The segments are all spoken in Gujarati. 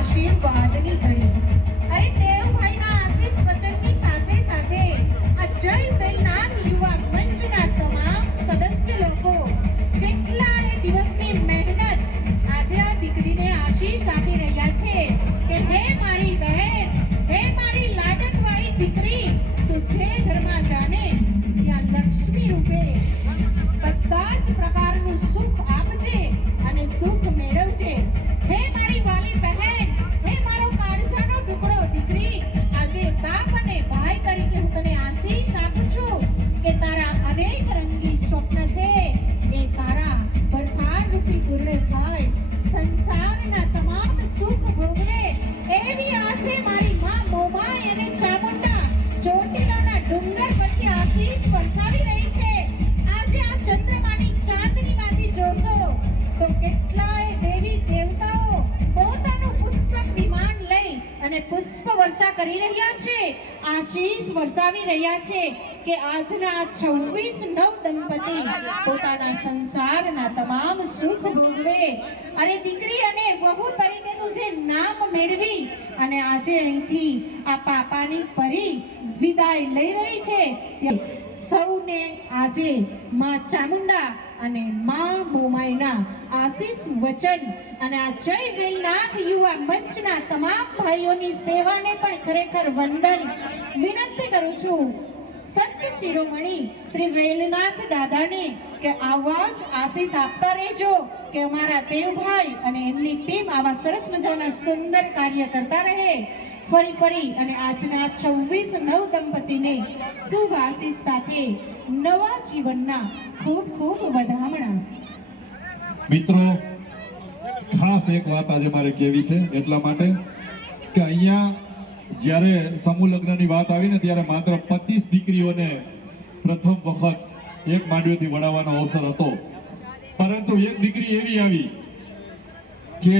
આશીર્વાદની ઘડી. અરે દેવભાઈના આશીષ વચનની સાથે સાથે આ જય વેલનાથ યુવા મંચના તમામ સદસ્ય લોકો કેટલાય દિવસની મહેનત આજે આ દીકરીને આશીષ આપી રહ્યા છે કે હે મારી બહેન, હે મારી લાડકવાઈ દીકરી, તું જે ઘરમાં જાને ત્યાં લક્ષ્મી રૂપે બધા જ પ્રકારનું સુખ આપજે અને સુખ મેળવજે. હે મારી વાલી બહેન, હે મારો કાળજાનો ટુકડો દીકરી, આજે બાપ અને ભાઈ તરીકે હું તને આશીષ આપું છું કે તારા અનેક રંગી સ્વપ્ન છે એ તારા પડકાર રૂપી પૂર્ણ થાય, સંસારના તમામ સુખ ભોગવે એવી આજે મારી માં મોમાઈ અને ચામુંડા ચોટીલાના ડુંગર પરથી આશીષ વરસાવી રહી છે. આજે આ ચંદ્રમાની ચાંદનીમાંથી જોશો તો કેટલાય દેવી દેવતાઓ પોતાનું પુષ્પક વિમાન લઈ અને પુષ્પ વર્ષા કરી રહ્યા છે, આશીષ વરસાવી રહ્યા છે કે આજના 26 નવ દંપતી પોતાના સંસારના તમામ સુખ ભોગવે. અરે દીકરી અને વહુ તરીકેનું જે નામ મેળવી અને આજે અહીંથી આ પાપાની પરી વિદાય લઈ રહી છે, સૌને આજે માં ચામુંડા અને માં મોમાઈના આશીષ વચન અને આ જય વેલનાથ યુવા મંચના તમામ ભાઈઓની સેવાને પણ ખરેખર વંદન વિનંતી કરું છું. સંત શિરોમણી શ્રી વેલનાથ દાદાને કે આવા જ આશીષ આપતા રહેજો કે અમારા દેવભાઈ અને એમની ટીમ આવા સરસ મજાના સુંદર કાર્ય કરતા રહે. ફરી અને આજના 26 નવ દંપતીને શુભ આશીષ સાથે નવા જીવનના ખૂબ ખૂબ વધામણા. મિત્રો, ખાસ એક વાત આજે મારે કહેવી છે એટલા માટે કે અહીંયા જ્યારે સમૂહ લગ્નની વાત આવી ને ત્યારે માત્ર 25 દીકરીઓને પ્રથમ વખત એક માંડવીથી વડાવવાનો અવસર હતો, પરંતુ એક દીકરી એવી આવી કે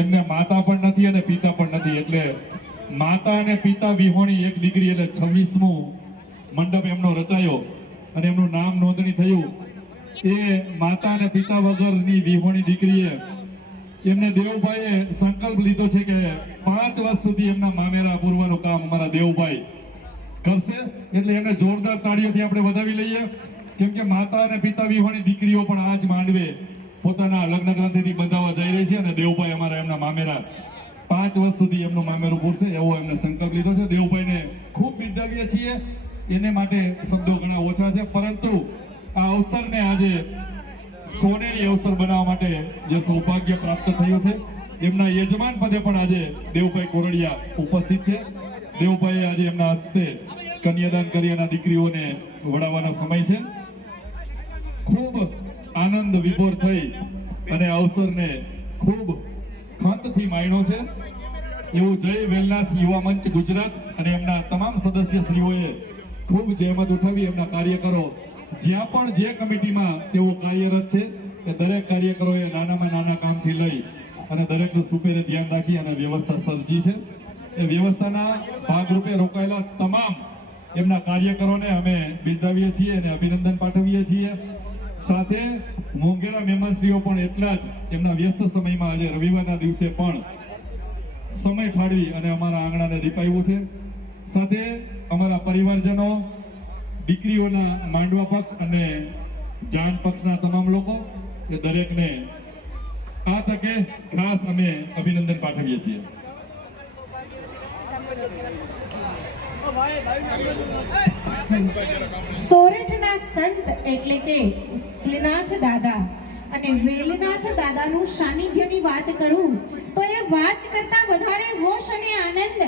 એમને માતા પણ નથી અને પિતા પણ નથી, એટલે માતા અને પિતા વિહોણી એક દીકરી, એટલે 26મું મંડપ એમનો રચાયો અને એમનું નામ નોંધણી થયું. એ માતા અને પિતા વગરની વિહોણી દીકરીએ એમને દેવભાઈએ સંકલ્પ લીધો છે કે 5 વર્ષ સુધી એમના મામેરા પૂરવાનું કામ અમારા દેવભાઈ કરશે. એટલે એમને જોરદાર તાળીઓથી આપણે વધાવી લઈએ, કેમ કે માતા અને પિતા વિહોણી દીકરીઓ પણ આજ માંડવે પોતાના લગ્ન ગ્રંથિથી બંધાવા જઈ રહી છે અને દેવભાઈ અમારા એમના મામેરા 5 વર્ષ સુધી એમનું મામેરું પૂરશે એવો એમને સંકલ્પ લીધો છે. દેવભાઈને ખૂબ બિરદાવીએ છીએ, એને માટે શબ્દો ઘણા ઓછા છે, પરંતુ આ અવસરને આજે સોનેરી અવસર બનાવવા માટે જે સૌભાગ્ય પ્રાપ્ત થયું છે, એમના યજમાન પદે પણ આજે દેવભાઈ કોરડિયા ઉપસ્થિત છે. દેવભાઈએ આજે એમના હસ્તે કન્યાદાન કરી અને દીકરીઓને વડાવવાનો સમય છે. ખૂબ આનંદ વિભોર થઈ અને અવસરને ખૂબ ખંતથી માણ્યો છે. એવું જય વેલનાથ યુવા મંચ ગુજરાત અને એમના તમામ સદસ્યશ્રીઓએ ખૂબ જહેમત ઉઠાવી એમના કાર્યકરો જ્યાં પણ જે કમિટીમાં તેઓ કાર્યરત છે એ દરેક કાર્યકરોએ નાનામાં નાના કામથી લઈ અને દરેકનું સુપેરે ધ્યાન રાખી અને વ્યવસ્થા સર્જી છે. એ વ્યવસ્થાના ભાગરૂપે રોકાયેલા તમામ એમના કાર્યકરોને અમે બિરદાવીએ છીએ અને અભિનંદન પાઠવીએ છીએ. સાથે મોંઘેરા મહેમાનશ્રીઓ પણ એટલા જ એમના વ્યસ્ત સમયમાં આજે રવિવારના દિવસે પણ સમય ફાળવી અને અમારા આંગણાને દીપાવ્યું છે. સાથે અમારા પરિવારજનો, દીકરીઓના માંડવા પક્ષ અને જાન પક્ષના તમામ લોકો, એ દરેકને આ તકે ખાસ અમે અભિનંદન પાઠવીએ છીએ. સોરઠના સંત એટલે કે વેલનાથ દાદા અને વેલનાથ દાદાનું સાનિધ્યની વાત કરું તો એ વાત કરતા વધારે હોશ અને આનંદ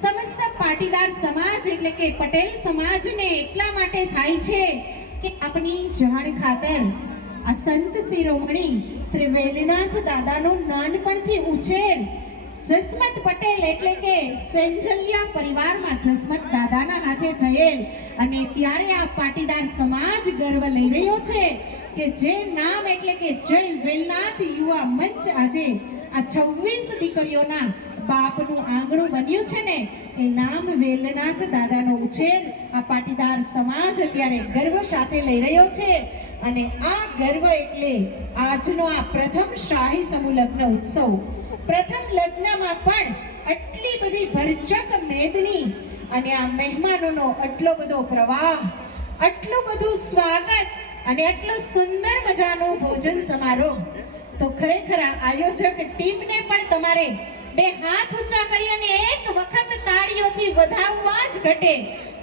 સમસ્ત પાટીદાર સમાજ એટલે કે પટેલ સમાજને એટલા માટે થાય છે કે આપની જાણ ખાતર આ સંત શિરોમણી શ્રી વેલનાથ દાદાનો નાનપણથી ઉછેર જસમત પટેલ એટલે કે સેંજલિયા પરિવારમાં જસમત દાદાના હાથે થયેલ અને ત્યારે આ પાટીદાર સમાજ ગર્વ લઈ રહ્યો છે કે જે નામ એટલે કે જય વેલનાથ યુવા મંચ આજે આ 26 દીકરીઓના બાપનું આંગણું બન્યું છે ને એ નામ વેલનાથ દાદાનો ઉછેર આ પાટીદાર સમાજ અત્યારે ગર્વ સાથે લઈ રહ્યો છે અને આ ગર્વ એટલે આજનો આ પ્રથમ શાહી સમૂહ લગ્ન ઉત્સવ. પ્રથમ લગ્નમાં પણ આટલી બધી ભરચક મેદની અને આ મહેમાનોનો આટલો બધો પ્રવાહ, આટલું બધું સ્વાગત અને આટલો સુંદર મજાનો ભોજન સમારોહ. તો ખરેખર આ આયોજક ટીમને પણ તમારે બે હાથ ઊંચા કરી અને એક વખત તાળીઓથી વધાવવા જ ઘટે.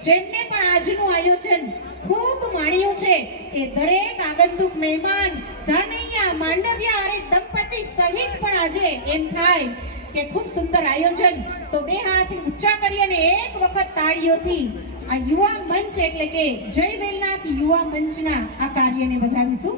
જેમને પણ આજનું આયોજન ખૂબ માણ્યું છે એ દરેક આગંતુક મહેમાન, જાનૈયા, માંડવ્યા અરે દંપતી સહિત પણ આજે એમ થાય કે ખૂબ સુંદર આયોજન. તો બે હાથ ઊંચા કરી અને એક વખત તાળીઓથી આ યુવા મંચ એટલે કે જય વેલનાથ યુવા મંચના આ કાર્યને વધાવીશું.